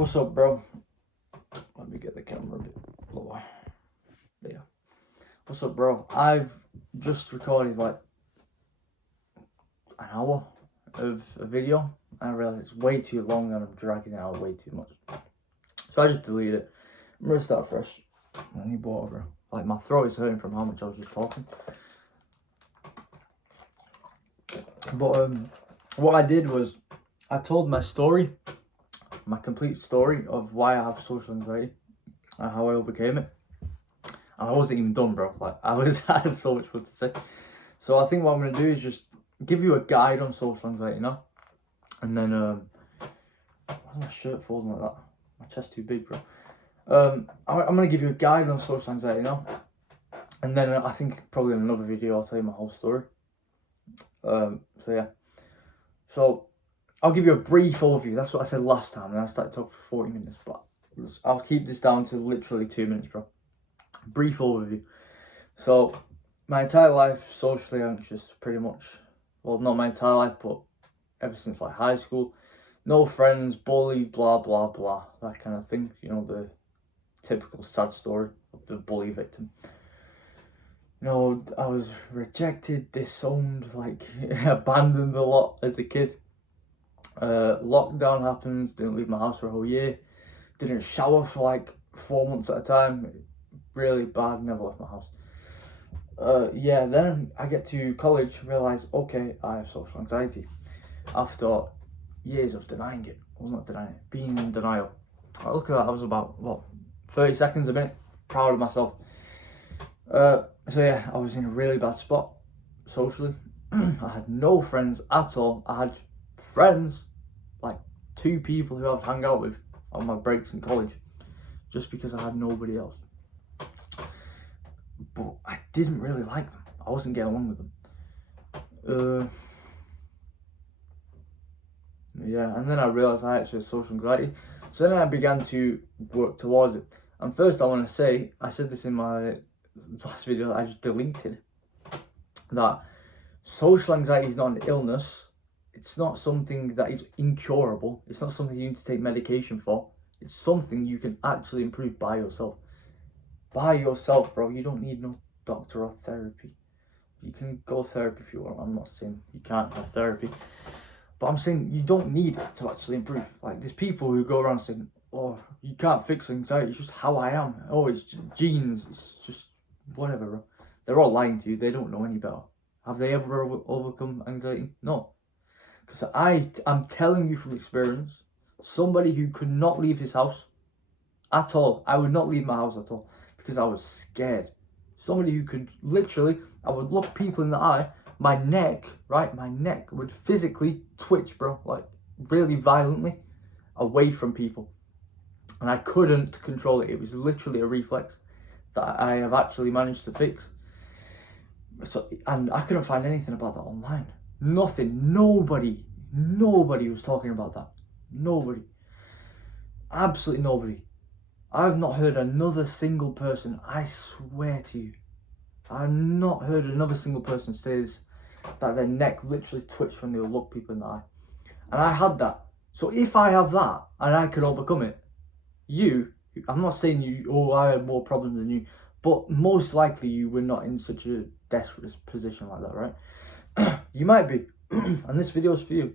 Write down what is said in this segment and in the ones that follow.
What's up, bro? Let me get the camera a bit lower. There. What's up, bro? I've just recorded like an hour of a video. I realize it's way too long and I'm dragging it out way too much. So I just deleted it. I'm gonna start fresh. I need water, bro. Like my throat is hurting from how much I was just talking. But what I did was I told my story, my complete story of why I have social anxiety and how I overcame it. And I wasn't even done, bro. Like I had so much more to say. So I think what I'm gonna do is just give you a guide on social anxiety now. And then why is my shirt folding like that? My chest's too big, bro. I'm gonna give you a guide on social anxiety now. And then I think probably in another video I'll tell you my whole story. So yeah. So I'll give you a brief overview. That's what I said last time, and I started talking for 40 minutes, but I'll keep this down to literally 2 minutes, bro. Brief overview. So my entire life, socially anxious, pretty much. Well, not my entire life, but ever since like high school. No friends, bully, blah, blah, blah. That kind of thing. You know, the typical sad story of the bully victim. You know, I was rejected, disowned, like abandoned a lot as a kid. Lockdown happens, didn't leave my house for a whole year. Didn't shower for like 4 months at a time. Really bad, never left my house. Yeah, then I get to college, realise, okay, I have social anxiety. After years of denying it. Well, not denying it, being in denial. Look at that, I was about, 30 seconds a minute. Proud of myself. So yeah, I was in a really bad spot, socially. I had no friends at all. I had friends, like 2 people who I'd hang out with on my breaks in college, just because I had nobody else. But I didn't really like them. I wasn't getting along with them. Yeah, and then I realised I actually had social anxiety. So then I began to work towards it. And first I want to say, I said this in my last video that I just deleted, that social anxiety is not an illness. It's not something that is incurable. It's not something you need to take medication for. It's something you can actually improve by yourself. By yourself, bro. You don't need no doctor or therapy. You can go therapy if you want. I'm not saying you can't have therapy. But I'm saying you don't need it to actually improve. Like, there's people who go around saying, oh, you can't fix anxiety. It's just how I am. Oh, it's just genes. It's just whatever, bro. They're all lying to you. They don't know any better. Have they ever overcome anxiety? No. Because I'm telling you from experience, somebody who could not leave his house at all. I would not leave my house at all because I was scared. Somebody who could literally, I would look people in the eye, my neck would physically twitch, bro, like really violently away from people. And I couldn't control it. It was literally a reflex that I have actually managed to fix. So, and I couldn't find anything about that online. Nothing. Nobody was talking about that. Nobody. Absolutely nobody. I've not heard another single person, I swear to you, I've not heard another single person say this, that their neck literally twitched when they look people in the eye. And I had that. So if I have that and I can overcome it, I'm not saying I had more problems than you, but most likely you were not in such a desperate position like that, right? You might be, and this video is for you.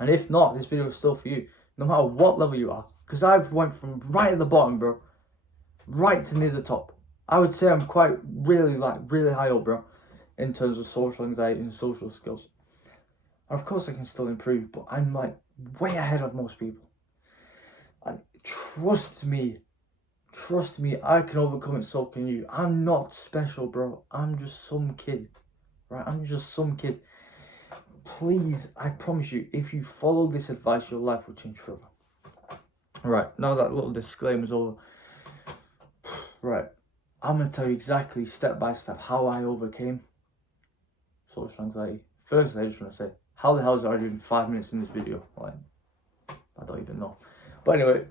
And if not, this video is still for you, no matter what level you are. Because I've went from right at the bottom, bro, right to near the top. I would say I'm really high up, bro, in terms of social anxiety and social skills. And of course I can still improve, but I'm like way ahead of most people. And trust me, I can overcome it, so can you. I'm not special, bro. I'm just some kid, right? I'm just some kid. Please, I promise you, if you follow this advice, your life will change forever. Right, now that little disclaimer's over. Right, I'm going to tell you exactly, step by step, how I overcame social anxiety. First, I just want to say, how the hell is it already been 5 minutes in this video? Like, I don't even know. But anyway,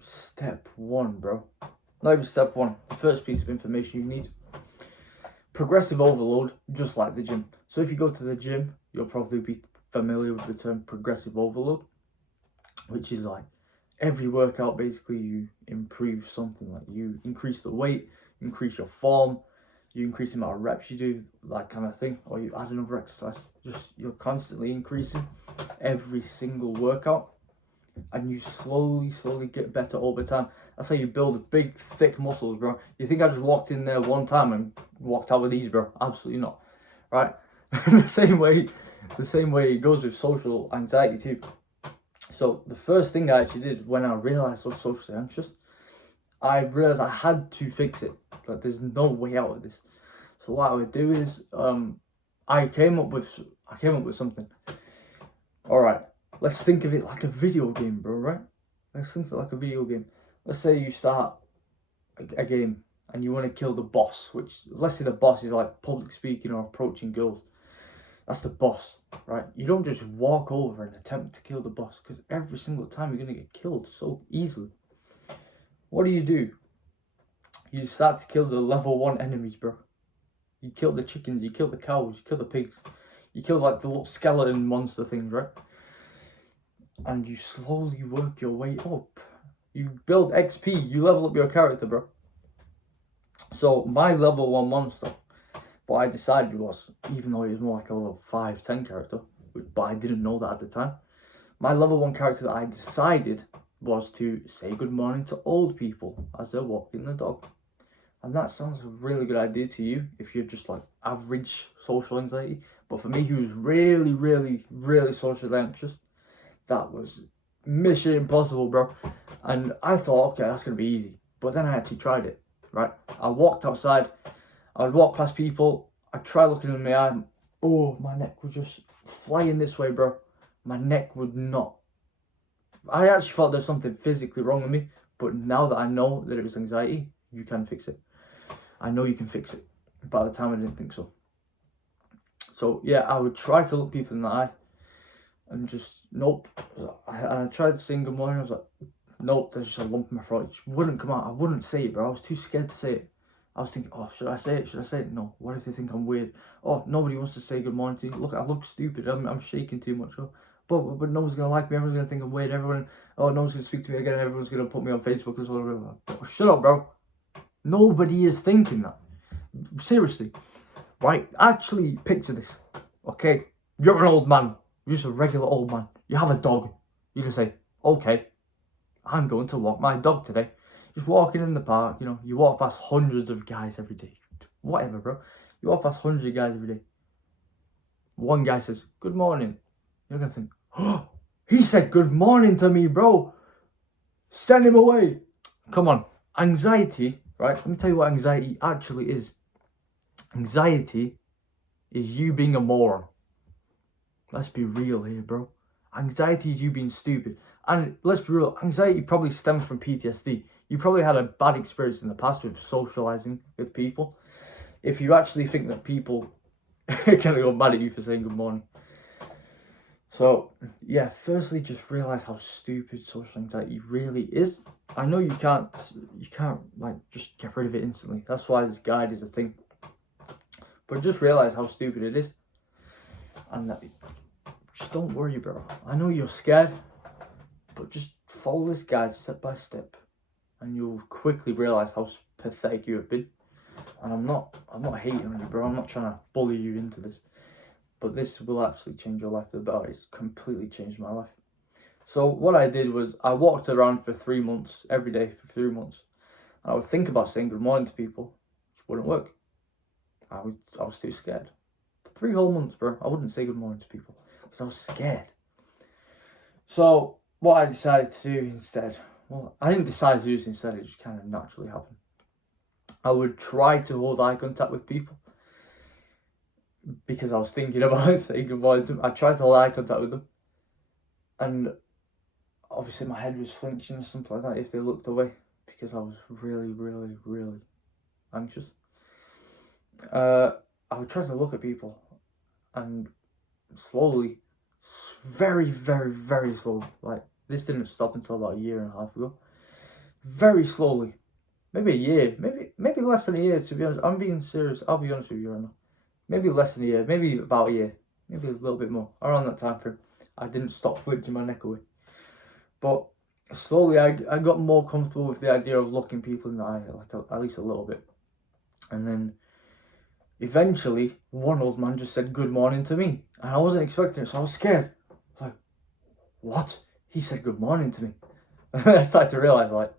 step 1, bro. Not even step 1. The first piece of information you need. Progressive overload, just like the gym. So if you go to the gym, you'll probably be familiar with the term progressive overload, which is like every workout basically you improve something. Like you increase the weight, increase your form, you increase the amount of reps you do, that kind of thing, or you add another exercise. Just you're constantly increasing every single workout, and you slowly get better over time. That's how you build big thick muscles, bro. You think I just walked in there one time and walked out with these, bro? Absolutely not. Right? the same way it goes with social anxiety too. So the first thing I actually did when I realized I was socially anxious, I realized I had to fix it. Like there's no way out of this. So what I would do is I came up with something. All right, let's think of it like a video game, bro. Right? Let's think of it like a video game. Let's say you start a game and you want to kill the boss, which let's say the boss is like public speaking or approaching girls. That's the boss, right? You don't just walk over and attempt to kill the boss, because every single time you're going to get killed so easily. What do? You start to kill the level 1 enemies, bro. You kill the chickens, you kill the cows, you kill the pigs. You kill like the little skeleton monster things, right? And you slowly work your way up. You build XP, you level up your character, bro. So my level 1 monster, what I decided was, even though it was more like a level 5, 10 character, but I didn't know that at the time, my level 1 character that I decided was to say good morning to old people as they're walking the dog. And that sounds a really good idea to you if you're just like average social anxiety. But for me, who was really socially anxious, that was mission impossible, bro. And I thought, okay, that's going to be easy. But then I actually tried it, right? I walked outside. I would walk past people. I'd try looking in my eye. Oh, my neck was just flying this way, bro. My neck would not. I actually thought there's something physically wrong with me. But now that I know that it was anxiety, you can fix it. I know you can fix it. By the time I didn't think so. So yeah, I would try to look people in the eye. And just, nope. I tried to sing good morning. I was like, nope, there's just a lump in my throat. It just wouldn't come out. I wouldn't say it, bro. I was too scared to say it. I was thinking, oh, should I say it? Should I say it? No. What if they think I'm weird? Oh, nobody wants to say good morning to you. Look, I look stupid. I'm shaking too much. But no one's going to like me. Everyone's going to think I'm weird. No one's going to speak to me again. Everyone's going to put me on Facebook as well. Oh, shut up, bro. Nobody is thinking that. Seriously. Right? Actually, picture this. Okay? You're an old man. You're just a regular old man. You have a dog. You can say, okay, I'm going to walk my dog today. Just walking in the park, you walk past hundreds of guys every day. Whatever, bro. You walk past hundreds of guys every day. One guy says, good morning. You're going to think, oh, he said good morning to me, bro. Send him away. Come on. Anxiety, right? Let me tell you what anxiety actually is. Anxiety is you being a moron. Let's be real here, bro. Anxiety is you being stupid. And let's be real, anxiety probably stems from PTSD. You probably had a bad experience in the past with socializing with people. If you actually think that people are going to go mad at you for saying good morning. So, yeah, firstly, just realize how stupid social anxiety really is. I know you can't like just get rid of it instantly. That's why this guide is a thing. But just realize how stupid it is. And that, just don't worry, bro. I know you're scared, but just follow this guide step by step, and you'll quickly realize how pathetic you have been. And I'm not hating on you, bro. I'm not trying to bully you into this, but this will actually change your life for the better. It's completely changed my life. So what I did was I walked around for 3 months, every day for 3 months. I would think about saying good morning to people, which wouldn't work. I was too scared. 3 whole months, bro. I wouldn't say good morning to people because I was scared. So what I decided to do instead, well, I didn't decide to do this instead, it just kind of naturally happened. I would try to hold eye contact with people because I was thinking about saying good morning to them. I tried to hold eye contact with them, and obviously my head was flinching or something like that if they looked away because I was really anxious. I would try to look at people, and slowly, very slowly, like this didn't stop until about 1.5 years ago. Very slowly, maybe a year, maybe less than a year, to be honest. I'm being serious. I'll be honest with you right now. Maybe less than a year, maybe about a year, maybe a little bit more. Around that time frame, I didn't stop flinching my neck away. But slowly I got more comfortable with the idea of looking people in the eye, like at least a little bit. And then eventually one old man just said good morning to me, and I wasn't expecting it, so I was scared. Like, what? He said good morning to me. And then I started to realise, like,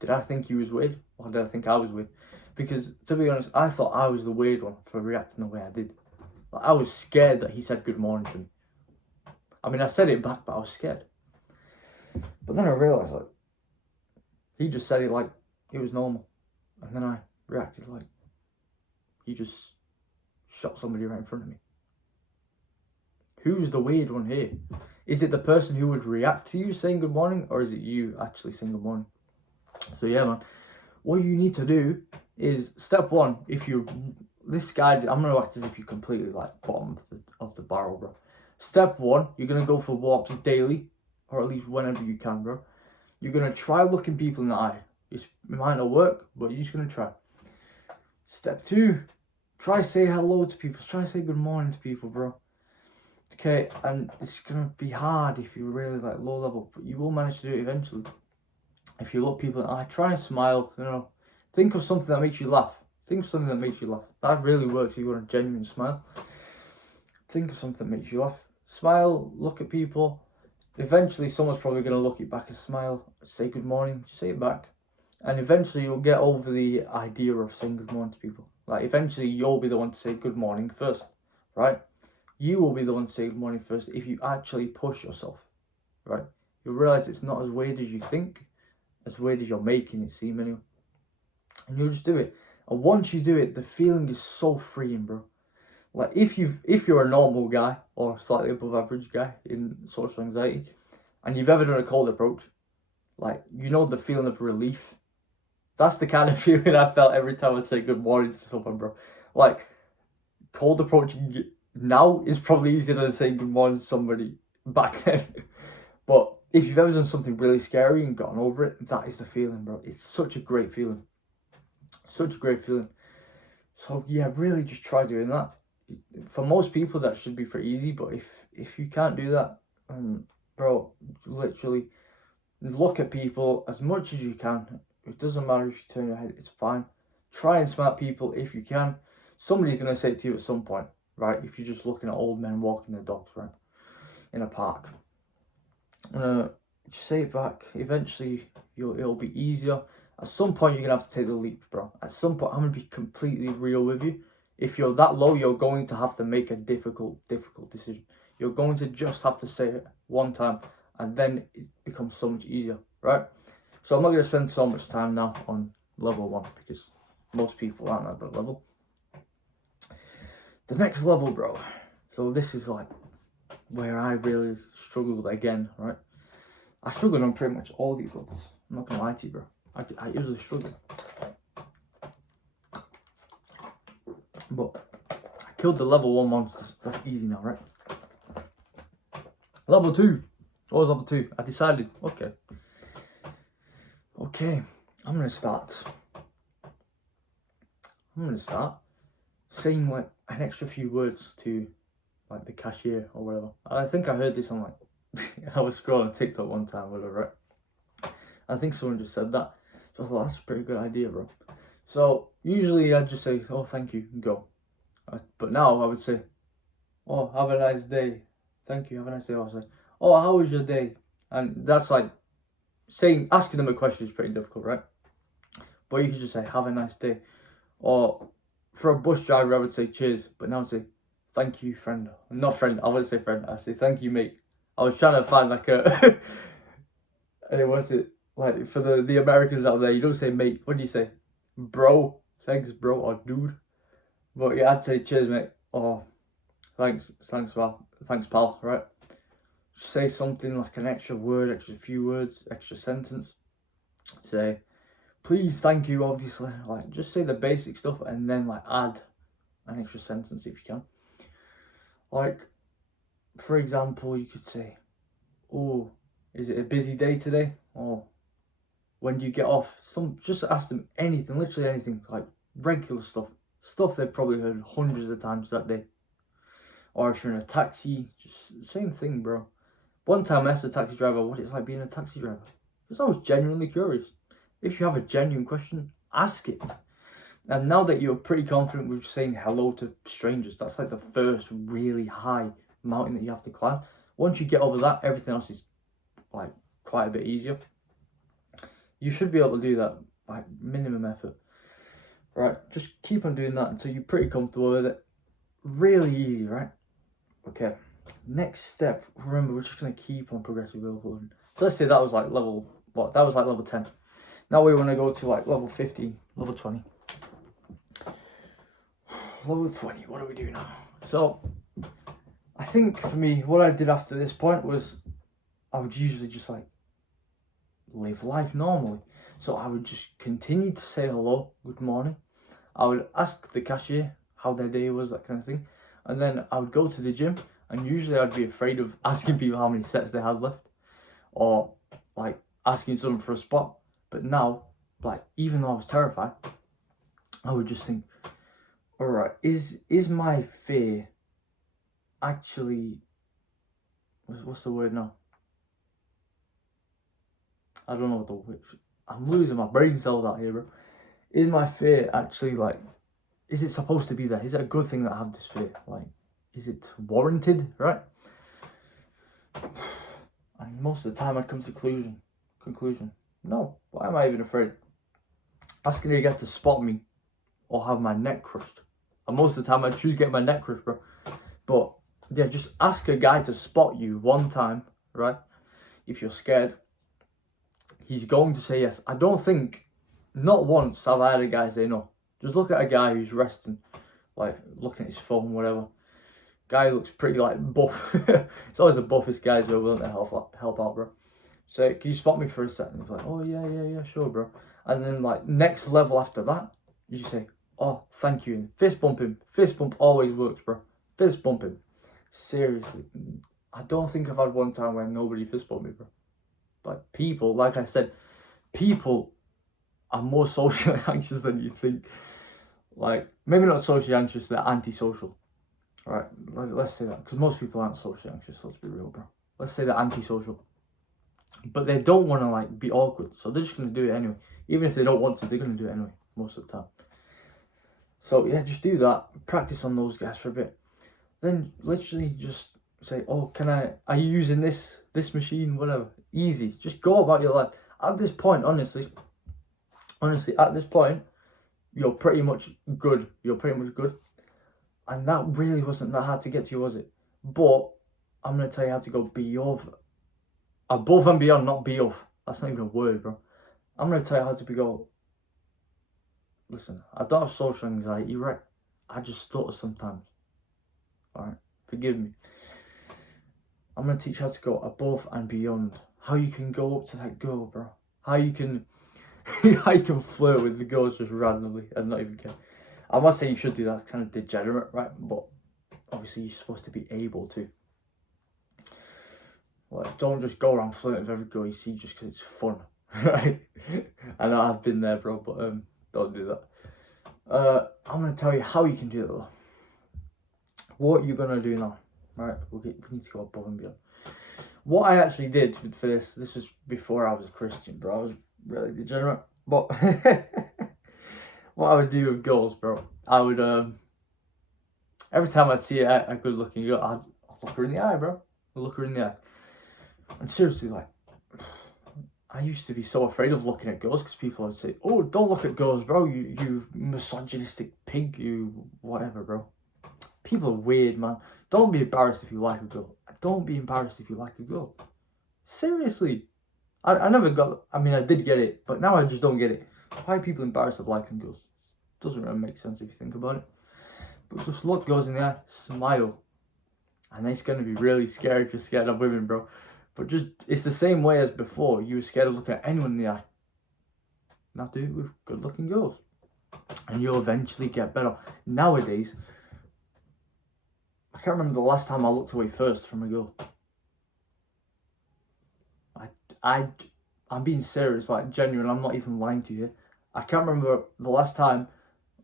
did I think he was weird, or did I think I was weird? Because to be honest, I thought I was the weird one for reacting the way I did. Like, I was scared that he said good morning to me. I mean, I said it back, but I was scared. But then I realised, like, he just said it like it was normal. And then I reacted like he just shot somebody right in front of me. Who's the weird one here? Is it the person who would react to you saying good morning, or is it you actually saying good morning? So yeah, man, what you need to do is, step one, if you, this guy, I'm going to act as if you completely like bottom of the barrel, bro. Step one, you're going to go for walks daily, or at least whenever you can, bro. You're going to try looking people in the eye. It might not work, but you're just going to try. Step two, try say hello to people. Try say good morning to people, bro. Okay, and it's going to be hard if you're really like low level, but you will manage to do it eventually. If you look people in the eye, try and smile, you know. Think of something that makes you laugh. Think of something that makes you laugh. That really works if you want a genuine smile. Think of something that makes you laugh. Smile, look at people. Eventually someone's probably going to look at you back and smile, say good morning, say it back. And eventually you'll get over the idea of saying good morning to people. Like, eventually you'll be the one to say good morning first, right? You will be the one to say good morning first if you actually push yourself, right? You'll realise it's not as weird as you think, as weird as you're making it seem anyway. And you'll just do it. And once you do it, the feeling is so freeing, bro. Like, if you're a normal guy or slightly above average guy in social anxiety, and you've ever done a cold approach, like, you know the feeling of relief. That's the kind of feeling I felt every time I say good morning to someone, bro. Like, cold approaching now is probably easier than saying good morning to somebody back then. But if you've ever done something really scary and gotten over it, that is the feeling, bro. It's such a great feeling. Such a great feeling. So yeah, really just try doing that. For most people that should be pretty easy, but if you can't do that, bro, literally look at people as much as you can. It doesn't matter if you turn your head, it's fine. Try and smile at people if you can. Somebody's going to say it to you at some point, right? If you're just looking at old men walking their dogs, right, in a park. Just say it back. Eventually it'll be easier. At some point you're going to have to take the leap, bro. At some point, I'm going to be completely real with you. If you're that low, you're going to have to make a difficult decision. You're going to just have to say it one time, and then it becomes so much easier, right? So I'm not going to spend so much time now on level 1, because most people aren't at that level. The next level, bro. So this is like where I really struggled again, right? I struggled on pretty much all these levels. I'm not going to lie to you, bro. I usually struggle. But I killed the level 1 monsters. That's easy now, right? Level 2. What was level 2? I decided, okay, I'm going to start saying like an extra few words to like the cashier or whatever. I think I heard this on like, I was scrolling TikTok one time, whatever, right? I think someone just said that. So I thought, that's a pretty good idea, bro. So usually I'd just say, oh, thank you, and go. But now I would say, oh, have a nice day. Thank you, have a nice day. Or I say, oh, how was your day? And that's like asking them a question is pretty difficult, right? But you could just say, have a nice day. Or for a bus driver, I would say cheers. But now I'd say, thank you, friend. Not friend, I wouldn't say friend. I'd say, thank you, mate. I was trying to find like a, what's it? Like, for the Americans out there, you don't say mate. What do you say? Bro. Thanks, bro, or dude. But yeah, I'd say cheers, mate. Or thanks, pal, right? Say something like an extra word, extra few words, extra sentence. Say, please, thank you, obviously. Like, just say the basic stuff and then like add an extra sentence if you can. Like, for example, you could say, oh, is it a busy day today? Or when do you get off? Just ask them anything, literally anything, like regular stuff they've probably heard hundreds of times that day. Or if you're in a taxi, just same thing, bro. One time I asked a taxi driver what it's like being a taxi driver, because I was genuinely curious. If you have a genuine question, ask it. And now that you're pretty confident with saying hello to strangers, that's like the first really high mountain that you have to climb. Once you get over that, everything else is like quite a bit easier. You should be able to do that, like minimum effort. Right, just keep on doing that until you're pretty comfortable with it. Really easy, right? Okay, next step. Remember, we're just gonna keep on progressive level. So let's say that was like level, what? That was like level 10. Now we want to go to like level 15, level 20. Level 20, what do we do now? So, I think for me, what I did after this point was I would usually just like live life normally. So I would just continue to say hello, good morning. I would ask the cashier how their day was, that kind of thing. And then I would go to the gym, and usually I'd be afraid of asking people how many sets they had left, or like asking someone for a spot. But now, like, even though I was terrified, I would just think, all right, is my fear actually, what's the word now? I don't know what the word, I'm losing my brain cells out here, bro. Is my fear actually like, is it supposed to be there? Is it a good thing that I have this fear? Like, is it warranted, right? And most of the time I come to conclusion, no, why am I even afraid? Asking a guy to spot me or have my neck crushed. And most of the time I choose to get my neck crushed, bro. But yeah, just ask a guy to spot you one time, right? If you're scared, he's going to say yes. I don't think, not once have I had a guy say no. Just look at a guy who's resting, like looking at his phone, whatever. Guy looks pretty like buff. It's always the buffest guys who are willing to help out, bro. So can you spot me for a second? He's like, oh yeah, sure, bro. And then like next level after that, you just say, oh, thank you. And fist bump him. Fist bump always works, bro. Fist bump him. Seriously. I don't think I've had one time where nobody fist bumped me, bro. But people, like I said, people are more socially anxious than you think. Like, maybe not socially anxious, they're antisocial. Right, let's say that. Because most people aren't socially anxious, let's be real, bro. Let's say they're antisocial. But they don't want to, like, be awkward. So they're just going to do it anyway. Even if they don't want to, they're going to do it anyway, most of the time. So, yeah, just do that. Practice on those guys for a bit. Then, literally, just say, oh, are you using this machine, whatever. Easy. Just go about your life. At this point, honestly, at this point, you're pretty much good. And that really wasn't that hard to get to, was it? But I'm going to tell you how to go above and beyond, not be off. That's not even a word, bro. I'm going to tell you how to go. Listen, I don't have social anxiety, right? I just stutter sometimes. Alright? Forgive me. I'm going to teach you how to go above and beyond. How you can go up to that girl, bro. How you can flirt with the girls just randomly and not even care. I'm not saying you should do that, it's kind of degenerate, right? But obviously you're supposed to be able to. Like, don't just go around flirting with every girl you see just because it's fun, right? I know I've been there, bro, but don't do that. I'm going to tell you how you can do it, though. What you're going to do now, right? We need to go above and beyond. What I actually did for this was before I was a Christian, bro. I was really degenerate. But what I would do with girls, bro, I would, every time I'd see a good looking girl, I'd look her in the eye, bro. I'd look her in the eye. And seriously, like, I used to be so afraid of looking at girls because people would say, oh, don't look at girls, bro, you misogynistic pig, you whatever, bro. People are weird, man. Don't be embarrassed if you like a girl. Don't be embarrassed if you like a girl. Seriously. I never got, I did get it, but now I just don't get it. Why are people embarrassed of liking girls? Doesn't really make sense if you think about it. But just look girls in the eye, smile. And it's going to be really scary if you're scared of women, bro. But just, it's the same way as before. You were scared of looking at anyone in the eye. Now do it with good looking girls. And you'll eventually get better. Nowadays, I can't remember the last time I looked away first from a girl. I'm being serious, like genuine, I'm not even lying to you. I can't remember the last time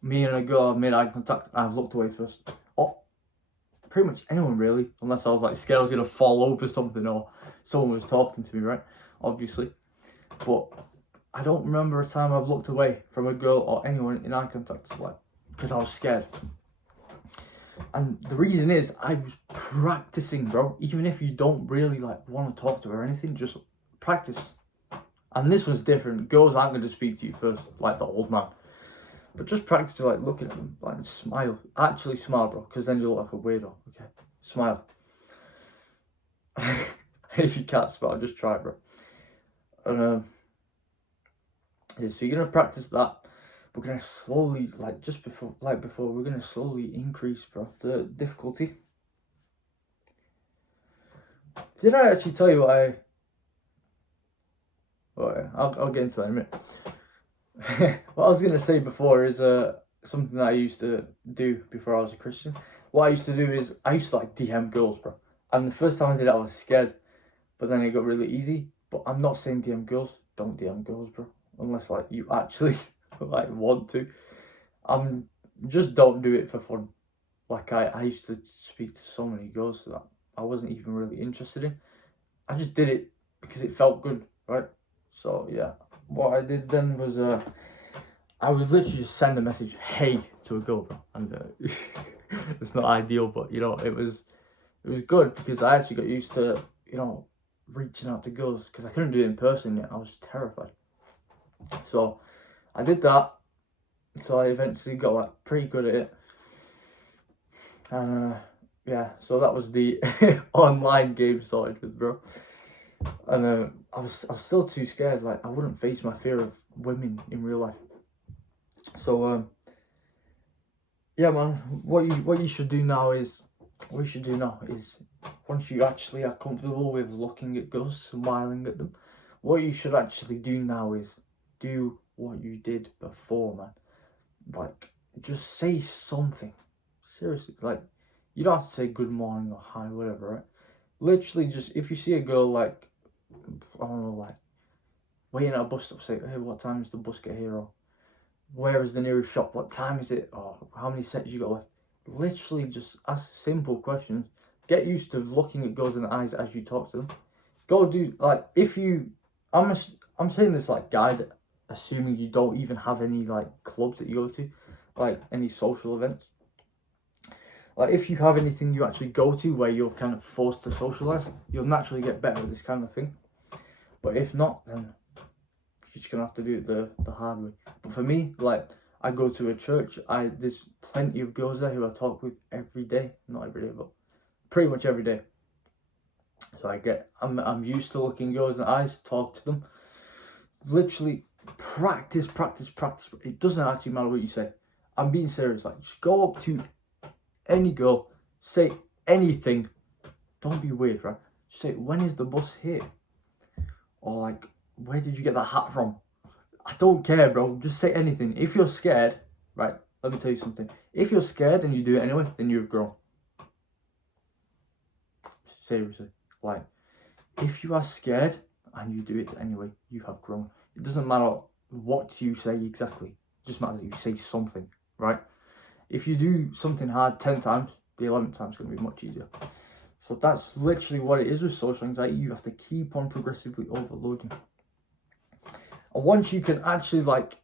me and a girl made eye contact and I've looked away first. Oh, pretty much anyone really, unless I was like scared I was gonna fall over something or someone was talking to me, right? Obviously. But I don't remember a time I've looked away from a girl or anyone in eye contact, like, because I was scared. And the reason is I was practicing, bro. Even if you don't really like want to talk to her or anything, just practice. And this one's different. Girls aren't going to speak to you first, like the old man. But just practice like looking at them, like smile. Actually smile, bro, because then you look like a weirdo. Okay, smile. If you can't smile, just try it, bro. And yeah, so you're gonna practice that. We're gonna slowly, like before, we're gonna slowly increase, bro, the difficulty. Did I actually tell you what I? Oh yeah, I'll get into that in a minute. What I was gonna say before is something that I used to do before I was a Christian. What I used to do is I used to like DM girls, bro. And the first time I did it, I was scared, but then it got really easy. But I'm not saying DM girls. Don't DM girls, bro, unless like you actually like want to. Just don't do it for fun. Like I used to speak to so many girls that I wasn't even really interested in. I just did it because it felt good, right? So yeah, what I did then was I would literally just send a message, "Hey," to a girl, bro, and it's not ideal, but you know it was good because I actually got used to reaching out to girls because I couldn't do it in person yet. I was terrified. So I did that. So I eventually got like pretty good at it. And yeah, so that was the online game sorted with, bro. And I was still too scared. Like I wouldn't face my fear of women in real life. So yeah, man. What you should do now is once you actually are comfortable with looking at girls, smiling at them, what you should actually do now is do what you did before, man. Like, just say something. Seriously, like, you don't have to say good morning or hi, whatever, right? Literally, just if you see a girl, like, I don't know, like, waiting at a bus stop, say, "Hey, what time does the bus get here?" Or, "Where is the nearest shop? What time is it?" Or, "How many sets you got left?" Literally, just ask simple questions. Get used to looking at girls in the eyes as you talk to them. Go do, like, I'm saying this, like, guide, assuming you don't even have any, like, clubs that you go to, like, any social events. Like, if you have anything you actually go to where you're kind of forced to socialise, you'll naturally get better at this kind of thing. But if not, then you're just gonna have to do it the hard way. But for me, like, I go to a church, there's plenty of girls there who I talk with every day. Not every day, but pretty much every day. So I'm used to looking girls in the eyes, talk to them. Literally practice. It doesn't actually matter what you say. I'm being serious. Like, just go up to any girl, say anything. Don't be weird, right? Just say, "When is the bus here?" Or like, "Where did you get that hat from?" I don't care, bro. Just say anything. If you're scared, right, let me tell you something. If you're scared and you do it anyway, then you've grown. Seriously. Like, if you are scared and you do it anyway, you have grown. It doesn't matter what you say exactly. It just matters that you say something, right? If you do something hard 10 times, the 11th time is going to be much easier. So that's literally what it is with social anxiety. You have to keep on progressively overloading. And once you can actually, like,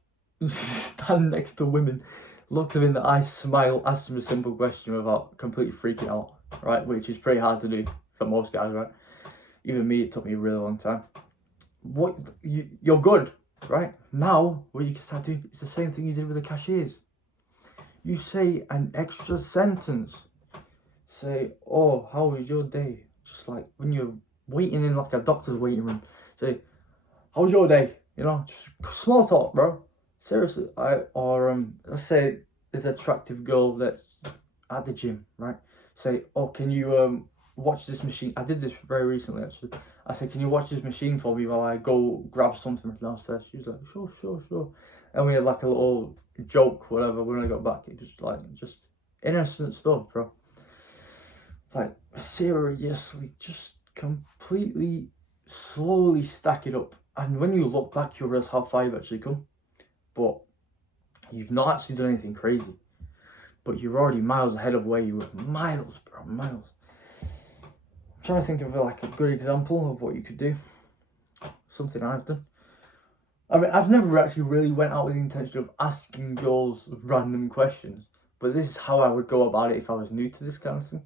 stand next to women, look them in the eye, smile, ask them a simple question without completely freaking out, right? Which is pretty hard to do for most guys, right? Even me, it took me a really long time. You're good, right? Now, what you can start doing is the same thing you did with the cashiers. You say an extra sentence. Say, "Oh, how was your day?" Just like when you're waiting in like a doctor's waiting room. Say, "How was your day?" You know, just small talk, bro. Seriously. Let's say there's an attractive girl that's at the gym, right? Say, "Oh, can you watch this machine?" I did this very recently, actually. I said, "Can you watch this machine for me while I go grab something from downstairs?" She was like, Sure. And we had like a little joke, whatever, when I got back. It just innocent stuff, bro. Like, seriously, just completely slowly stack it up. And when you look back, you'll realize how far you've actually come. But you've not actually done anything crazy. but you're already miles ahead of where you were. Miles, bro, miles. I'm trying to think of like a good example of what you could do. Something I've done. I mean, I've never actually really went out with the intention of asking girls random questions, but this is how I would go about it if I was new to this kind of thing.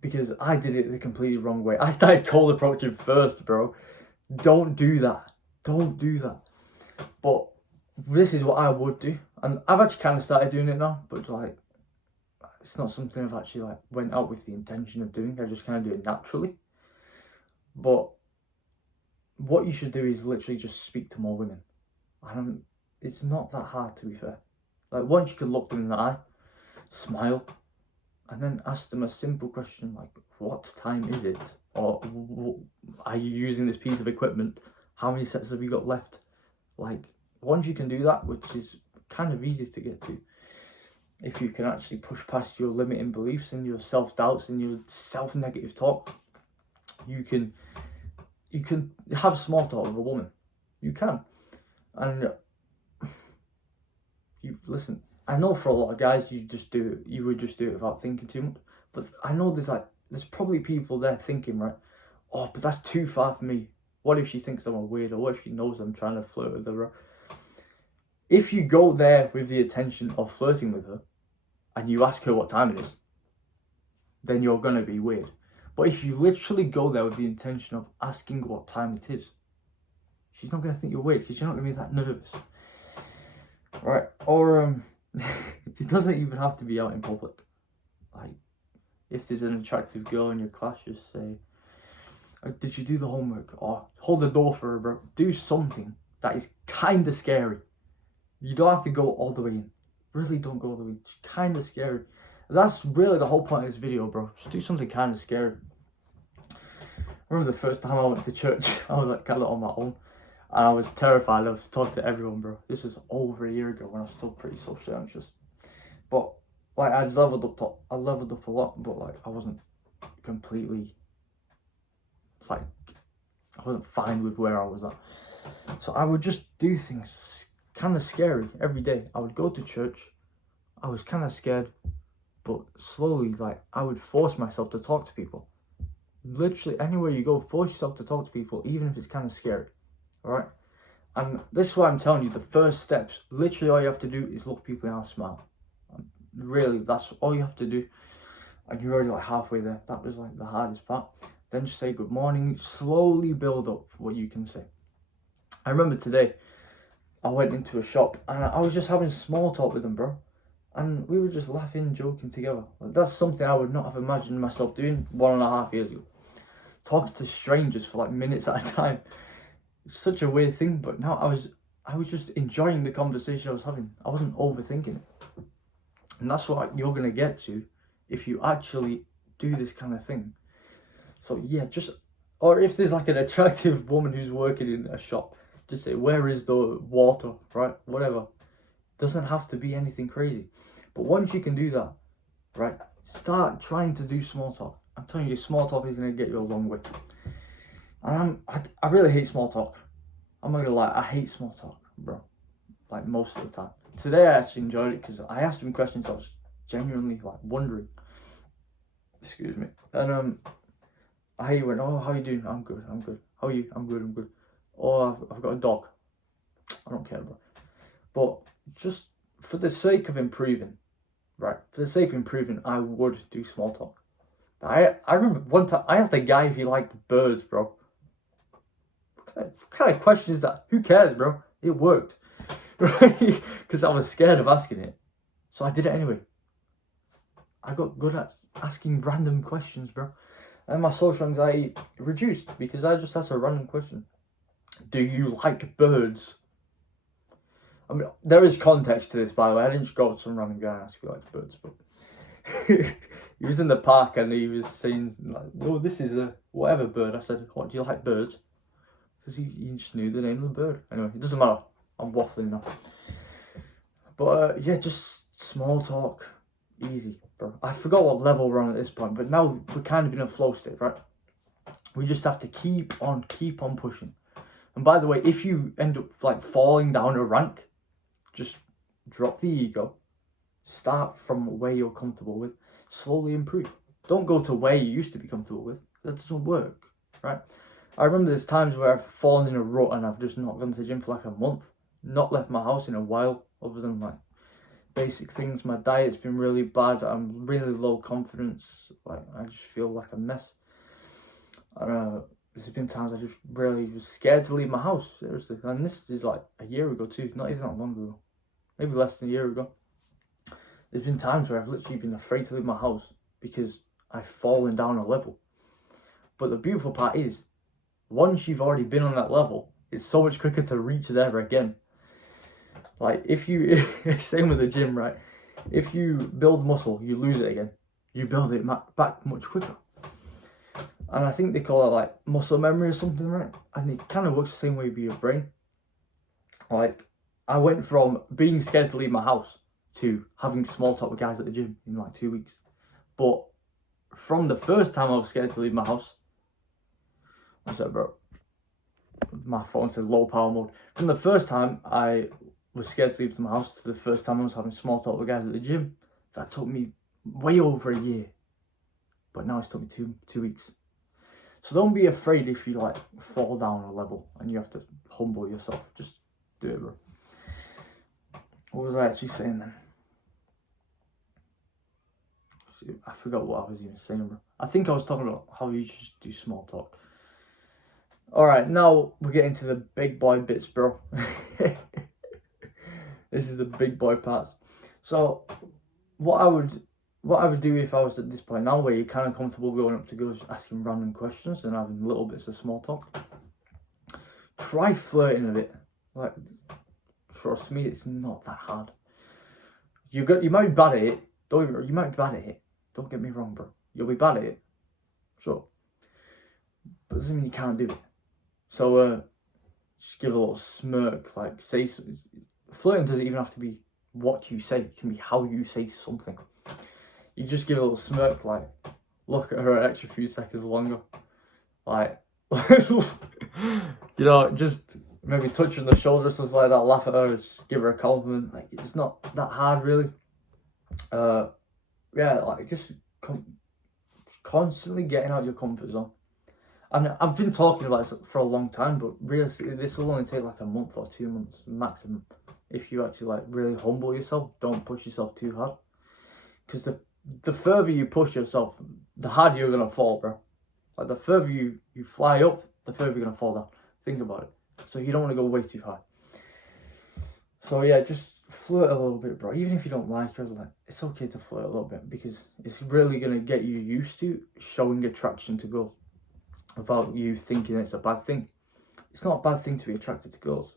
Because I did it the completely wrong way. I started cold approaching first, bro. Don't do that. Don't do that. But this is what I would do. And I've actually kind of started doing it now, but like, it's not something I've actually like went out with the intention of doing. I just kind of do it naturally. But what you should do is literally just speak to more women. It's not that hard, to be fair. Like, once you can look them in the eye, smile, and then ask them a simple question like, what time is it? Or, are you using this piece of equipment? How many sets have you got left? Like, once you can do that, which is kind of easy to get to, if you can actually push past your limiting beliefs and your self-doubts and your self-negative talk, you can have small talk with a woman. You can. And you listen, I know for a lot of guys you would just do it without thinking too much. But I know there's probably people there thinking, right, oh, but that's too far for me. What if she thinks I'm a weirdo? What if she knows I'm trying to flirt with her? If you go there with the intention of flirting with her and you ask her what time it is, then you're gonna be weird. But if you literally go there with the intention of asking what time it is, she's not going to think you're weird because you're not going to be that nervous. Right? Or, it doesn't even have to be out in public. Like, if there's an attractive girl in your class, just say, did you do the homework? Or hold the door for her, bro. Do something that is kind of scary. You don't have to go all the way in. Really don't go all the way in. It's kind of scary. That's really the whole point of this video, bro. Just do something kind of scary. I remember the first time I went to church, I was like kind of on my own. And I was terrified. I was talking to everyone, bro. This was over a year ago when I was still pretty socially anxious. But like, I leveled up a lot, but like, I wasn't completely, like, I wasn't fine with where I was at. So I would just do things kind of scary every day. I would go to church. I was kind of scared. But slowly, like, I would force myself to talk to people. Literally, anywhere you go, force yourself to talk to people, even if it's kind of scary. Alright? And this is why I'm telling you, the first steps, literally all you have to do is look people in the eye and smile. Really, that's all you have to do. And you're already like halfway there. That was like the hardest part. Then just say good morning. Slowly build up what you can say. I remember today, I went into a shop and I was just having small talk with them, bro. And we were just laughing, joking together. Like, that's something I would not have imagined myself doing 1.5 years ago. Talking to strangers for like minutes at a time. It's such a weird thing, but now I was just enjoying the conversation I was having. I wasn't overthinking it. And that's what you're gonna get to if you actually do this kind of thing. So yeah, or if there's like an attractive woman who's working in a shop, just say, where is the water, right? Whatever. Doesn't have to be anything crazy. But once you can do that, right, start trying to do small talk. I'm telling you, small talk is going to get you a long way. And I really hate small talk. I'm not going to lie, I hate small talk, bro. Like, most of the time. Today I actually enjoyed it because I asked him questions I was genuinely like wondering. Excuse me. And he went, oh, how you doing? I'm good. How are you? I'm good. Oh, I've got a dog. I don't care, bro. But just for the sake of improving, right? For the sake of improving, I would do small talk. I remember one time I asked a guy if he liked birds, bro. What kind of question is that? Who cares, bro? It worked. Right? Because I was scared of asking it. So I did it anyway. I got good at asking random questions, bro. And my social anxiety reduced because I just asked a random question. Do you like birds? I mean, there is context to this, by the way. I didn't just go to some random guy and ask if he likes birds, but he was in the park and he was saying, like, oh, this is a whatever bird. I said, what, do you like birds? Because he just knew the name of the bird. Anyway, it doesn't matter. I'm waffling now. But yeah, just small talk. Easy, bro. I forgot what level we're on at this point, but now we're kind of in a flow state, right? We just have to keep on pushing. And by the way, if you end up like falling down a rank, just drop the ego, Start from where you're comfortable with, slowly improve. Don't go to where you used to be comfortable with. That doesn't work, right? I remember there's times where I've fallen in a rut and I've just not gone to the gym for like a month, not left my house in a while, other than like basic things. My diet's been really bad. I'm really low confidence. Like, I just feel like a mess. I don't know. There's been times I just really was scared to leave my house, seriously. And this is like a year ago too, not even that long ago. Maybe less than a year ago. There's been times where I've literally been afraid to leave my house because I've fallen down a level. But the beautiful part is, once you've already been on that level, it's so much quicker to reach there again. Like, if you, same with the gym, right? If you build muscle, you lose it again. You build it back much quicker. And I think they call it like muscle memory or something, right? And it kind of works the same way with your brain. Like, I went from being scared to leave my house to having small talk with guys at the gym in like 2 weeks. But from the first time I was scared to leave my house, what's that, bro? My phone's in low power mode. From the first time I was scared to leave my house to the first time I was having small talk with guys at the gym, that took me way over a year. But now it's took me two weeks. So don't be afraid if you like fall down a level and you have to humble yourself. Just do it, bro. What was I actually saying then? I forgot what I was even saying, bro. I think I was talking about how you should do small talk. Alright, now we're getting to the big boy bits, bro. This is the big boy parts. So what I would do if I was at this point now where you're kind of comfortable going up to girls, asking random questions and having little bits of small talk, try flirting a bit. Like, trust me, it's not that hard. You might be bad at it. You might be bad at it. Don't get me wrong, bro. You'll be bad at it, sure, but it doesn't mean you can't do it. So just give a little smirk, like say something. Flirting doesn't even have to be what you say. It can be how you say something. You just give a little smirk, like look at her an extra few seconds longer, like you know, just maybe touch her on the shoulder or something like that. Laugh at her, just give her a compliment. Like, it's not that hard, really. Yeah, like just constantly getting out of your comfort zone. And I've been talking about this for a long time, but realistically, this will only take like a month or 2 months maximum. If you actually like really humble yourself, don't push yourself too hard. Because the further you push yourself, the harder you're gonna fall, bro. Like, the further you fly up, the further you're gonna fall down. Think about it. So you don't want to go way too high. So yeah, just flirt a little bit, bro. Even if you don't like her, like, it's okay to flirt a little bit, because it's really gonna get you used to showing attraction to girls without you thinking it's a bad thing. It's not a bad thing to be attracted to girls.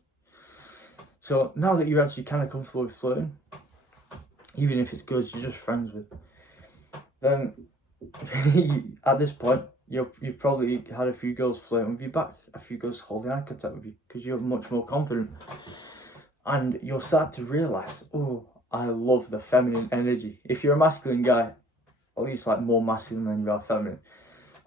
So now that you're actually kind of comfortable with flirting, even if it's girls you're just friends with, then at this point you've probably had a few girls flirting with you back, a few girls holding eye contact with you, because you're much more confident. And you'll start to realise, oh, I love the feminine energy. If you're a masculine guy, at least like more masculine than you are feminine,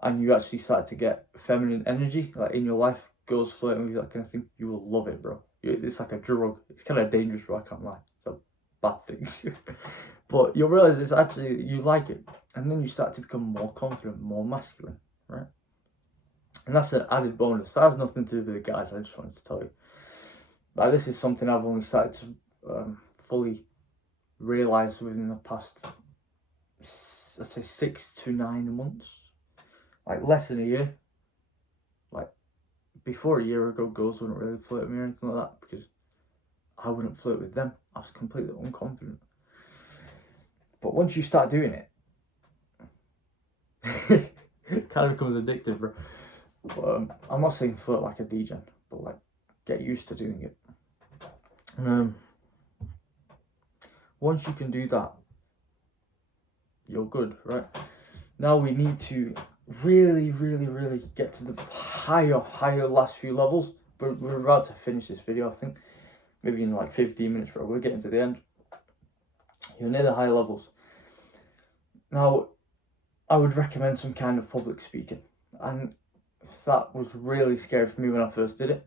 and you actually start to get feminine energy like in your life, girls flirting with you, that kind of thing, you will love it, bro. It's like a drug. It's kind of dangerous, bro, I can't lie. It's a bad thing. But you'll realise it's actually, you like it. And then you start to become more confident, more masculine, right? And that's an added bonus. That has nothing to do with the guys, I just wanted to tell you. Like, this is something I've only started to fully realise within the past, let's say, 6 to 9 months. Like, less than a year. Like, before a year ago, girls wouldn't really flirt with me or anything like that, because I wouldn't flirt with them. I was completely unconfident. But once you start doing it, it kind of becomes addictive, bro. But, I'm not saying flirt like a DJ, but like, get used to doing it. Once you can do that, you're good, right? Now we need to really get to the higher last few levels. But we're about to finish this video, I think. Maybe in like 15 minutes, bro. We're getting to the end. You're near the high levels. Now, I would recommend some kind of public speaking. And that was really scary for me when I first did it.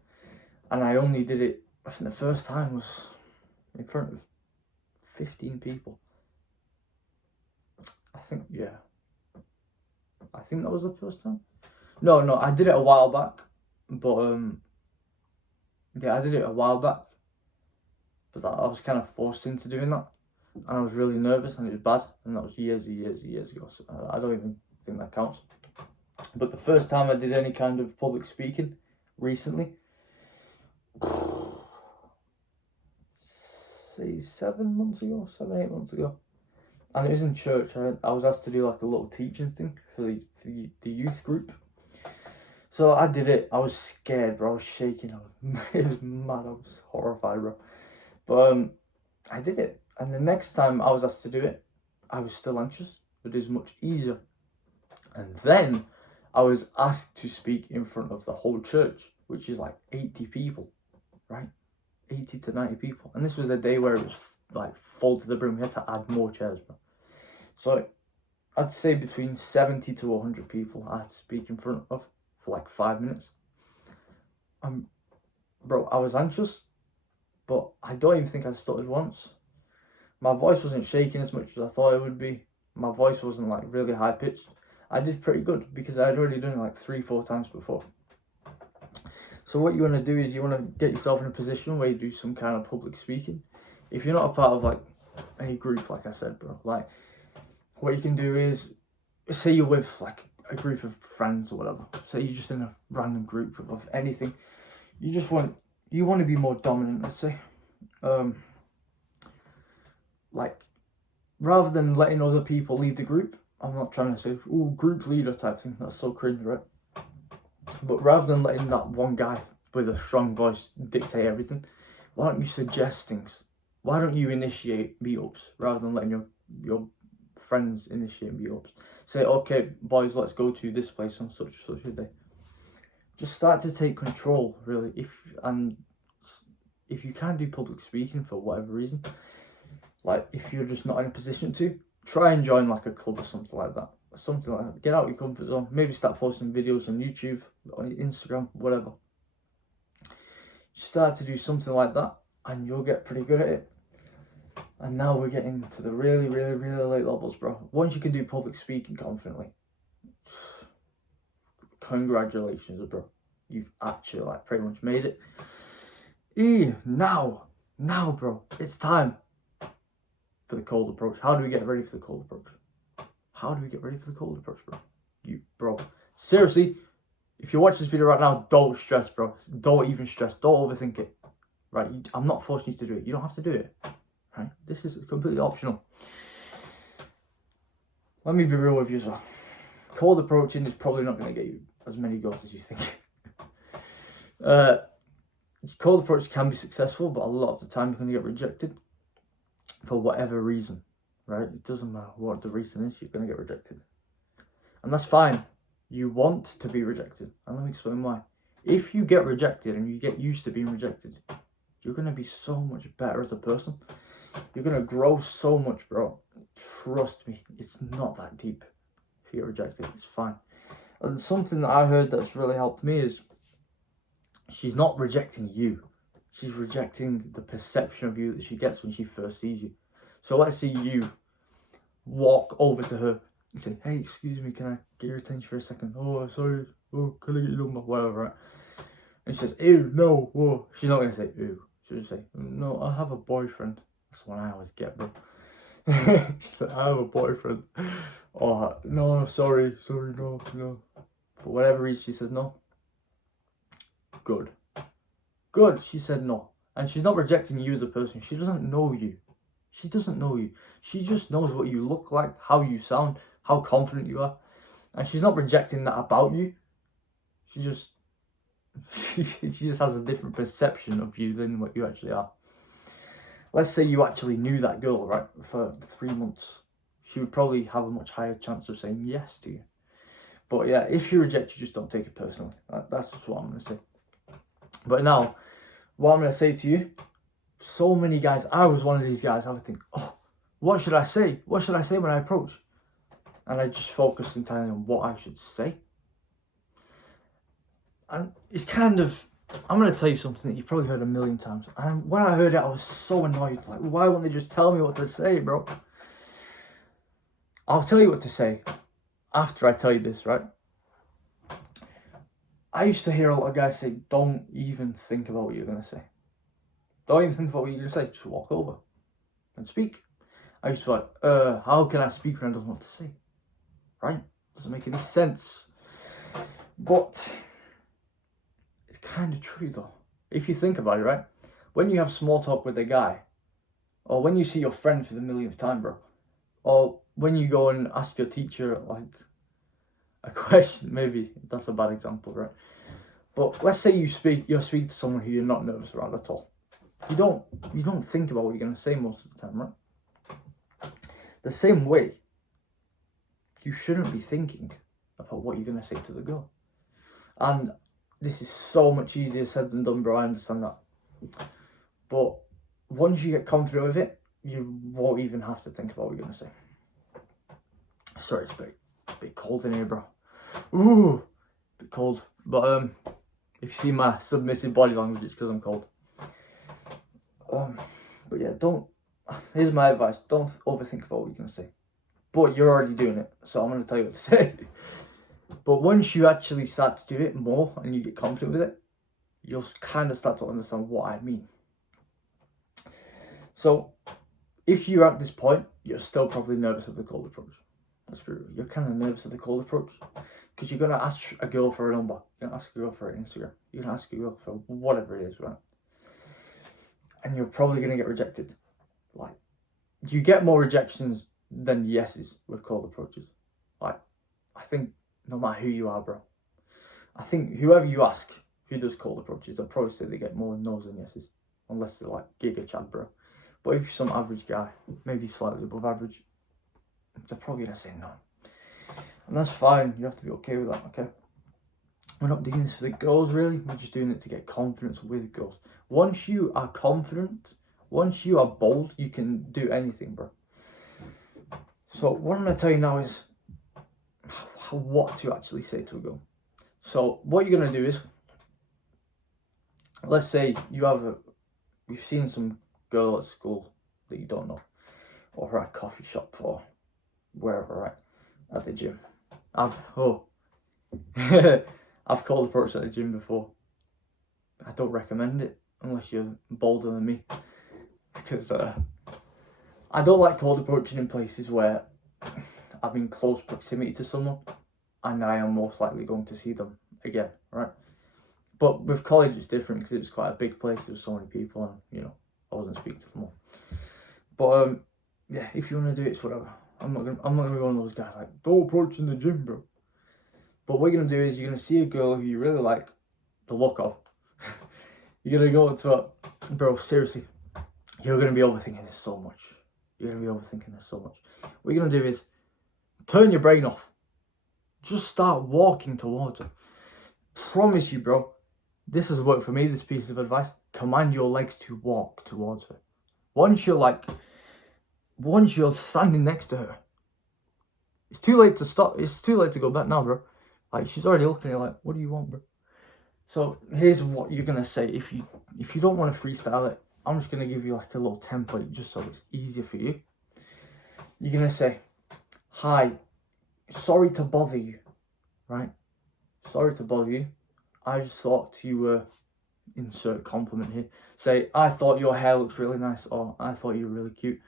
And I only did it, I think the first time was in front of 15 people. I think, yeah. I think that was the first time. No, I did it a while back. But, yeah, I did it a while back. But I was kind of forced into doing that. And I was really nervous and it was bad. And that was years ago. So I don't even think that counts. But the first time I did any kind of public speaking recently, say 7 months ago, 7-8 months ago, and it was in church. I was asked to do like a little teaching thing for the youth group. So I did it. I was scared, bro. I was shaking. It was mad. I was horrified, bro. But I did it. And the next time I was asked to do it, I was still anxious, but it was much easier. And then I was asked to speak in front of the whole church, which is like 80 people, right? 80 to 90 people. And this was a day where it was like full to the brim. We had to add more chairs, bro. So I'd say between 70 to 100 people I had to speak in front of for like 5 minutes. Bro, I was anxious, but I don't even think I stuttered once. My voice wasn't shaking as much as I thought it would be. My voice wasn't like really high pitched. I did pretty good because I had already done it like 3-4 times before. So what you want to do is you want to get yourself in a position where you do some kind of public speaking. If you're not a part of like any group, like I said, bro, like what you can do is, say you're with like a group of friends or whatever. Say you're just in a random group of anything. You want to be more dominant, let's say. Like, rather than letting other people lead the group, I'm not trying to say, oh, group leader type thing. That's so cringe, right? But rather than letting that one guy with a strong voice dictate everything, why don't you suggest things? Why don't you initiate meetups rather than letting your friends initiate meetups? Say, okay, boys, let's go to this place on such and such a day. Just start to take control, really. If you can't do public speaking for whatever reason, like if you're just not in a position to, try and join like a club or something like that. Get out of your comfort zone. Maybe start posting videos on YouTube, on Instagram, whatever. Start to do something like that and you'll get pretty good at it. And now we're getting to the really late levels, bro. Once you can do public speaking confidently, congratulations, bro. You've actually like pretty much made it. Now, bro, it's time for the cold approach. How do we get ready for the cold approach? Bro, seriously, if you watch this video right now, don't stress, bro. Don't even stress. Don't overthink it. Right? I'm not forcing you to do it. You don't have to do it. Right? This is completely optional. Let me be real with you as well. Cold approaching is probably not going to get you as many goals as you think. Cold approach can be successful, but a lot of the time you're going to get rejected for whatever reason, right? It doesn't matter what the reason is, you're going to get rejected. And that's fine. You want to be rejected. And let me explain why. If you get rejected and you get used to being rejected, you're going to be so much better as a person. You're going to grow so much, bro. Trust me, it's not that deep. If you're rejected, it's fine. And something that I heard that's really helped me is she's not rejecting you. She's rejecting the perception of you that she gets when she first sees you. So let's say you walk over to her and say, hey, excuse me, can I get your attention for a second? Oh, sorry. Oh, can I get your number? Whatever, right? And she says, ew, no, whoa. She's not going to say, ew. She'll just say, no, I have a boyfriend. That's the one I always get, bro. She said, I have a boyfriend. Oh, no, sorry, no. For whatever reason, she says no. Good. She said no. And she's not rejecting you as a person. She doesn't know you. She just knows what you look like, how you sound, how confident you are. And she's not rejecting that about you. She just has a different perception of you than what you actually are. Let's say you actually knew that girl, right, for 3 months. She would probably have a much higher chance of saying yes to you. But yeah, if you reject, you just don't take it personally. That's just what I'm going to say. But now, what I'm going to say to you, so many guys, I was one of these guys, I would think, oh, what should I say? What should I say when I approach? And I just focused entirely on what I should say. And it's kind of, I'm going to tell you something that you've probably heard a million times. And when I heard it, I was so annoyed. Like, why won't they just tell me what to say, bro? I'll tell you what to say after I tell you this, right? I used to hear a lot of guys say, don't even think about what you're going to say. Don't even think about what you're going to say. Just walk over and speak. I used to be like, how can I speak when I don't know what to say? Right? Doesn't make any sense. But it's kind of true though. If you think about it, right? When you have small talk with a guy, or when you see your friend for the millionth time, bro, or when you go and ask your teacher like a question, maybe that's a bad example, right? But let's say you're speaking to someone who you're not nervous around at all. You don't think about what you're gonna say most of the time, right? The same way, you shouldn't be thinking about what you're gonna say to the girl. And this is so much easier said than done, bro. I understand that. But once you get confident with it, you won't even have to think about what you're gonna say. Sorry, it's a bit cold in here, bro. Ooh, a bit cold. But if you see my submissive body language, it's because I'm cold. But yeah, here's my advice: don't overthink about what you're gonna say. But you're already doing it, so I'm gonna tell you what to say. But once you actually start to do it more and you get confident with it, you'll kind of start to understand what I mean. So, if you're at this point, you're still probably nervous of the cold approach. That's true. You're kind of nervous of the cold approach because you're gonna ask a girl for a number. You're gonna ask a girl for an Instagram. You're gonna ask a girl for whatever it is, right? And you're probably gonna get rejected. Like, you get more rejections than yeses with cold approaches. Like, I think no matter who you are, bro, I think whoever you ask who does cold approaches, they'll probably say they get more no's than yeses, unless they're like Giga Chad, bro. But if you're some average guy, maybe slightly above average, they're probably gonna say no. And that's fine, you have to be okay with that, okay? We're not doing this for the girls, really. We're just doing it to get confidence with girls. Once you are confident, once you are bold, you can do anything, bro. So what I'm gonna tell you now is what to actually say to a girl. So what you're gonna do is, let's say you've seen some girl at school that you don't know, or at a coffee shop, or wherever, right? At the gym. I've cold approached at the gym before. I don't recommend it unless you're bolder than me, because I don't like cold approaching in places where I'm in close proximity to someone and I am most likely going to see them again, right? But with college it's different because it was quite a big place. There was so many people, and you know, I wasn't speaking to them all. But yeah, if you want to do it, it's whatever. I'm not gonna be one of those guys like, don't approach in the gym, bro. But what you're gonna do is you're gonna see a girl who you really like the look of. You're gonna go up to her, bro. Seriously, you're gonna be overthinking this so much. You're gonna be overthinking this so much. What you're gonna do is turn your brain off. Just start walking towards her. Promise you, bro. This has worked for me. This piece of advice: command your legs to walk towards her. Once you're standing next to her, it's too late to stop. It's too late to go back now, bro. Like, she's already looking at you like, what do you want, bro? So here's what you're gonna say. If you don't want to freestyle it, I'm just gonna give you like a little template just so it's easier for you. You're gonna say, hi, sorry to bother you, right? Sorry to bother you. I just thought you were, insert compliment here. Say, I thought your hair looks really nice, or I thought you were really cute,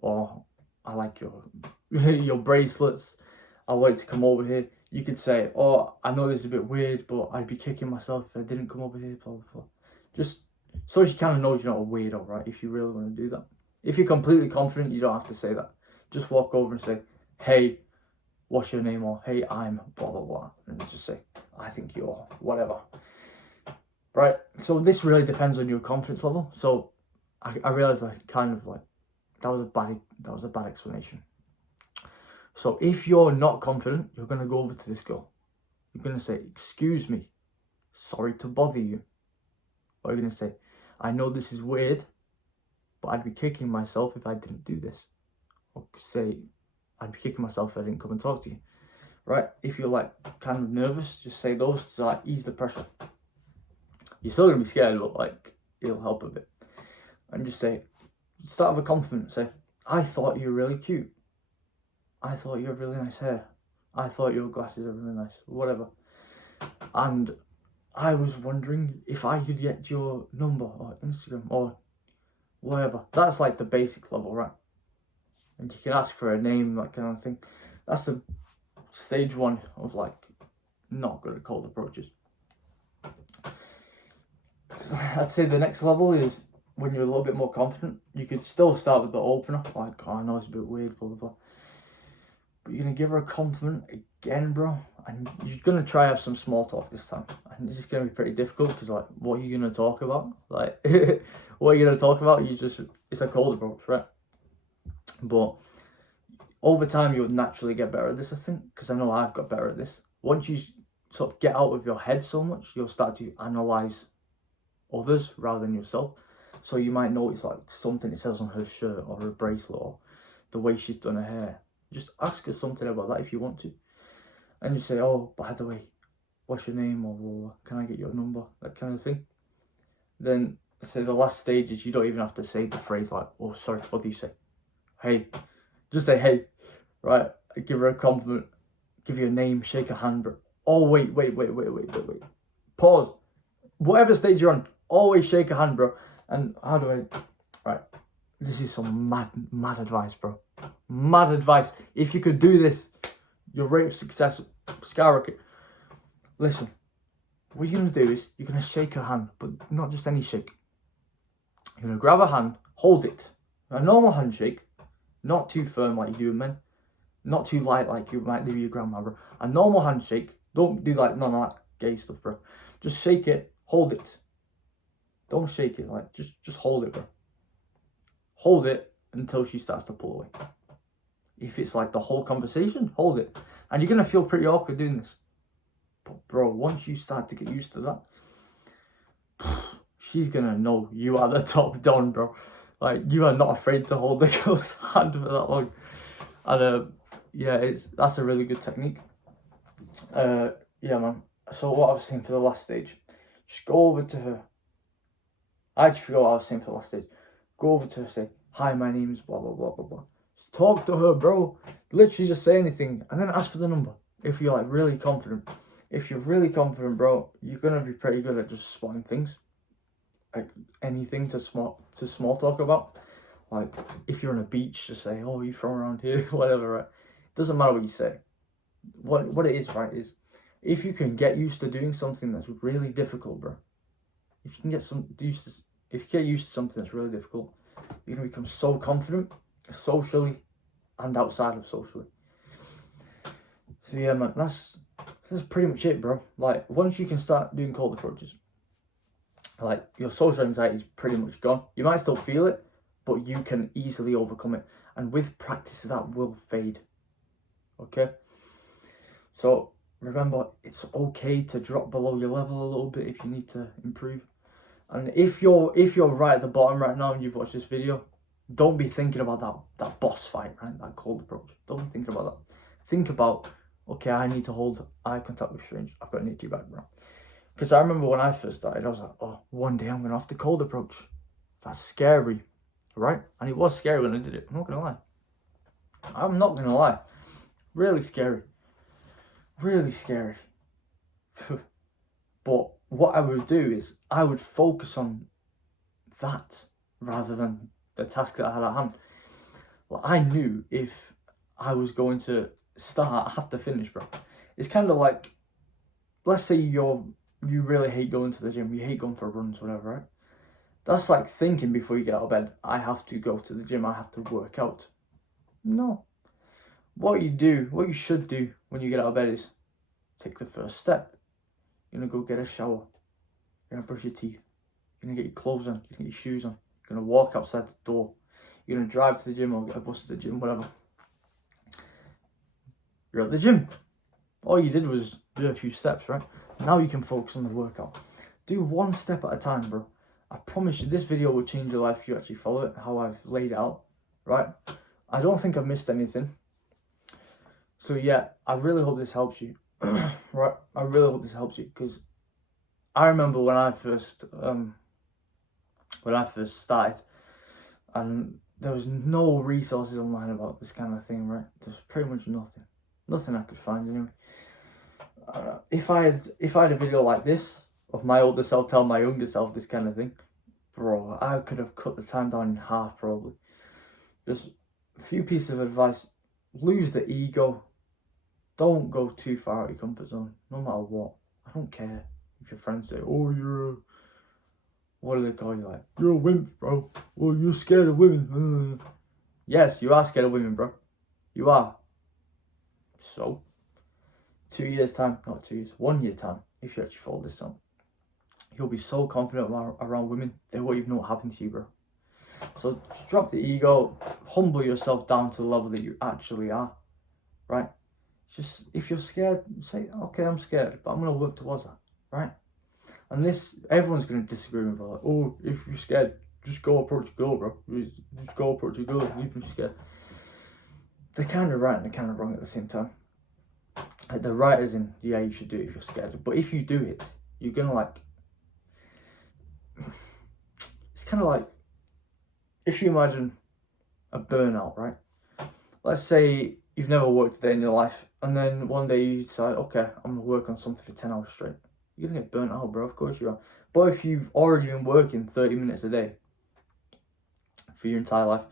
or I like your bracelets. I want to come over here. You could say, oh, I know this is a bit weird, but I'd be kicking myself if I didn't come over here, blah, blah, blah. Just so she kind of knows you're not a weirdo, right? If you really want to do that. If you're completely confident, you don't have to say that. Just walk over and say, hey, what's your name? Or, hey, I'm blah, blah, blah. And just say, I think you're whatever. Right? So this really depends on your confidence level. So I realized I kind of like, that was a bad explanation. So if you're not confident, you're going to go over to this girl. You're going to say, excuse me, sorry to bother you. Or you're going to say, I know this is weird, but I'd be kicking myself if I didn't do this. Or say, I'd be kicking myself if I didn't come and talk to you. Right? If you're like kind of nervous, just say those to like ease the pressure. You're still going to be scared, but like it'll help a bit. And just say, start with a compliment. Say, I thought you were really cute. I thought you have really nice hair. I thought your glasses are really nice. Whatever. And I was wondering if I could get your number or Instagram or whatever. That's like the basic level, right? And you can ask for a name, that kind of thing. That's the stage one of like not good at cold approaches. I'd say the next level is when you're a little bit more confident. You could still start with the opener, like, oh, I know it's a bit weird, blah, blah, blah. But you're going to give her a compliment again, bro. And you're going to try have some small talk this time. And this is going to be pretty difficult because, like, what are you going to talk about? Like, what are you going to talk about? It's a cold approach, right? But over time, you'll naturally get better at this, I think, because I know I've got better at this. Once you sort of get out of your head so much, you'll start to analyze others rather than yourself. So you might notice like something it says on her shirt or her bracelet or the way she's done her hair. Just ask her something about that if you want to. And you say, oh, by the way, what's your name? Or can I get your number? That kind of thing. Then say the last stage is you don't even have to say the phrase like, oh, sorry, what do you say? Hey. Just say, hey, right? Give her a compliment. Give you a name, shake her hand. Oh, wait. Pause. Whatever stage you're on, always shake a hand, bro. And how do I... Right. This is some mad advice, bro. Mad advice. If you could do this, your rate of success skyrocket. Listen, what you're going to do is you're going to shake her hand, but not just any shake. You're going to grab her hand, hold it. A normal handshake, not too firm like you do with men. Not too light like you might do with your grandma, bro. A normal handshake. Don't do like none of that gay stuff, bro. Just shake it, hold it. Don't shake it, like just hold it, bro. Hold it until she starts to pull away. If it's like the whole conversation, hold it. And you're gonna feel pretty awkward doing this. But bro, once you start to get used to that, she's gonna know you are the top don, bro. Like, you are not afraid to hold the girl's hand for that long. And yeah, that's a really good technique. Yeah, man. So what I was saying for the last stage, just go over to her. I actually forgot what I was saying for the last stage. Go over to her, say, hi, my name is blah, blah, blah, blah, blah. Just talk to her, bro. Literally just say anything. And then ask for the number. If you're like really confident. If you're really confident, bro, you're going to be pretty good at just spotting things. Like anything to small talk about. Like, if you're on a beach, just say, oh, you from around here? Whatever, right? Doesn't matter what you say. What it is, right, is if you can get used to doing something that's really difficult, bro. If you can get used to something that's really difficult, you're gonna become so confident, socially and outside of socially. So yeah, man, that's pretty much it, bro. Like, once you can start doing cold approaches, like, your social anxiety is pretty much gone. You might still feel it, but you can easily overcome it. And with practice, that will fade. Okay? So remember, it's okay to drop below your level a little bit if you need to improve. And if you're right at the bottom right now and you've watched this video, don't be thinking about that boss fight, right? That cold approach. Don't be thinking about that. Think about, okay, I need to hold eye contact with strangers. I've got to need you back, bro. Because I remember when I first started, I was like, oh, one day I'm going to have to cold approach. That's scary, right? And it was scary when I did it. I'm not going to lie. I'm not going to lie. Really scary. Really scary. But what I would do is I would focus on that rather than the task that I had at hand. Well, I knew if I was going to start, I have to finish, bro. It's kind of like, let's say you really hate going to the gym, you hate going for runs, whatever, right? That's like thinking before you get out of bed, I have to go to the gym, I have to work out. No. What you should do when you get out of bed is take the first step. You're going to go get a shower. You're going to brush your teeth. You're going to get your clothes on. You're going to get your shoes on. You're going to walk outside the door. You're going to drive to the gym or get a bus to the gym, whatever. You're at the gym. All you did was do a few steps, right? Now you can focus on the workout. Do one step at a time, bro. I promise you, this video will change your life if you actually follow it, how I've laid it out, right? I don't think I've missed anything. So yeah, I really hope this helps you. Right? I really hope this helps you, because I remember when I first started, and there was no resources online about this kind of thing, right? There's pretty much nothing I could find anyway. If I had a video like this of my older self telling my younger self this kind of thing, bro, I could have cut the time down in half probably. Just a few pieces of advice: lose the ego. Don't go too far out of your comfort zone, no matter what. I don't care if your friends say, "Oh, you're a..." what do they call you? Like, "You're a wimp, bro. Well, you're scared of women." Yes, you are scared of women, bro. You are. So, 2 years time, not 2 years, 1 year time, if you actually follow this song, you'll be so confident around women, they won't even know what happened to you, bro. So just drop the ego, humble yourself down to the level that you actually are, right? Just, if you're scared, say, okay, I'm scared, but I'm going to work towards that, right? And this, everyone's going to disagree with me, like, oh, if you're scared, just go approach a girl, bro. Just go approach a girl if you're scared. They're kind of right and they're kind of wrong at the same time. Like, the right is in, yeah, you should do it if you're scared. But if you do it, you're going to like, it's kind of like, if you imagine a burnout, right? Let's say you've never worked a day in your life, and then one day you decide, okay, I'm going to work on something for 10 hours straight. You're going to get burnt out, bro. Of course you are. But if you've already been working 30 minutes a day for your entire life,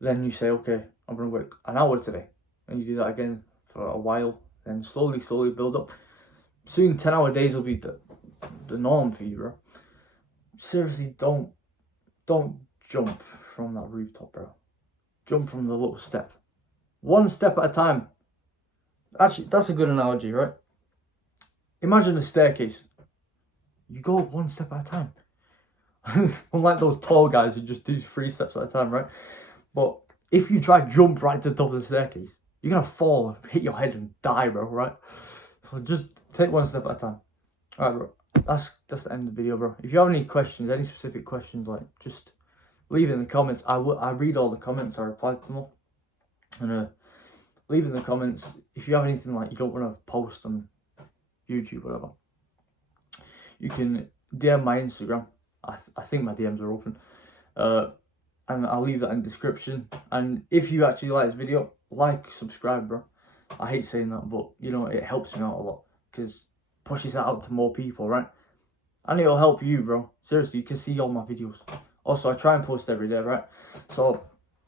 then you say, okay, I'm going to work an hour today. And you do that again for a while, then slowly build up. Soon 10-hour days will be the norm for you, bro. Seriously, don't jump from that rooftop, bro. Jump from the little step. One step at a time. Actually, that's a good analogy, right? Imagine a staircase. You go one step at a time. Unlike those tall guys who just do 3 steps at a time, right? But if you try to jump right to the top of the staircase, you're going to fall, hit your head and die, bro, right? So just take one step at a time. Alright, bro. That's the end of the video, bro. If you have any questions, any specific questions, like, just leave it in the comments. I read all the comments, I reply to them all. And leave in the comments if you have anything like you don't want to post on YouTube, whatever. You can DM my Instagram. I think my DMs are open. And I'll leave that in the description. And if you actually like this video, like, subscribe, bro. I hate saying that, but you know, it helps me out a lot because pushes that out to more people, right? And it'll help you, bro. Seriously, you can see all my videos. Also, I try and post every day, right? So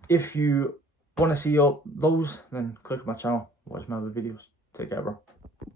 if you want to see all those, then click on my channel, watch my other videos. Take care, bro.